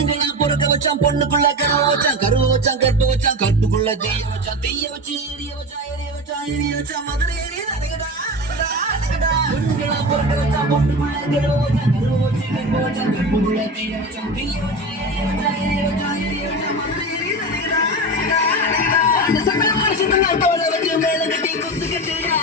பொறுக்க வச்சான் பொண்ணுக்குள்ள கருவ வச்சான் கட்டு வச்சான் கட்டுக்குள்ள தீய வச்சு எரிய வச்சான் எரிய வச்சான் எரிய வச்சான் மதுரை ஏறி நடக்கடா பெண்களா பொறுக்க வச்சான் பொண்ணுக்குள்ள கருவ வச்சு கட்டு வச்சான் கட்டுக்குள்ள தீய வச்சு எரிய வச்சான் எரிய வச்சான் எரிய வச்சான் மதுரை ஏறி நடக்கடா அந்த சகல வருஷத்துல தோலை வச்சு மேல கட்டி குத்து கட்டுறா